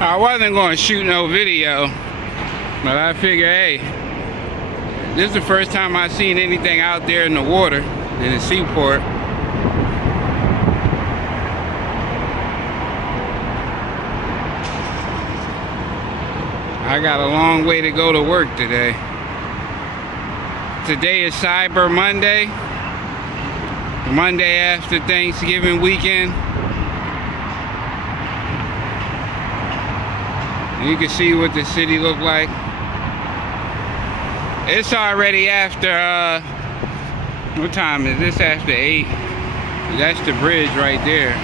I wasn't going to shoot no video, but I figure, hey, this is the first time I've seen anything out there in the water, in the seaport. I got a long way to go to work today. Today is Cyber Monday, Monday after Thanksgiving weekend. You can see what the city look like. It's already after, what time is this? After 8. That's the bridge right there.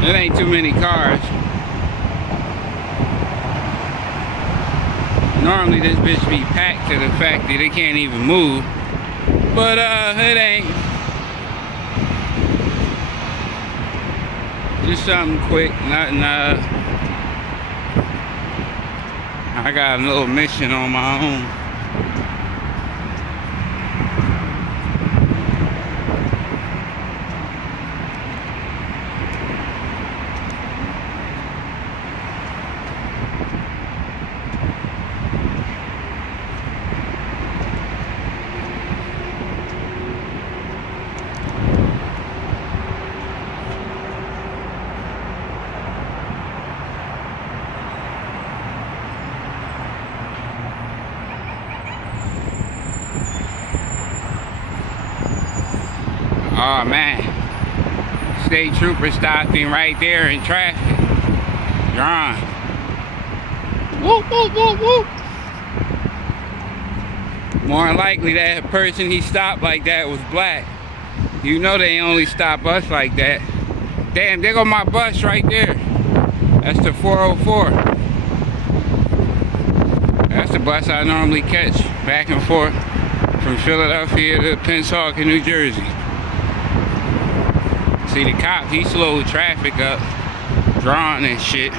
There ain't too many cars. Normally this bitch be packed to the fact that it can't even move. But it ain't. Just something quick, nothing I got a little mission on my own. Oh man, state trooper stopped him right there in traffic. Drawn. Whoop, whoop, whoop, whoop. More than likely that person he stopped like that was black. You know they only stop us like that. Damn, there go my bus right there. That's the 404. That's the bus I normally catch back and forth from Philadelphia to Pensacola, New Jersey. See the cop, he slowed traffic up, drawing and shit.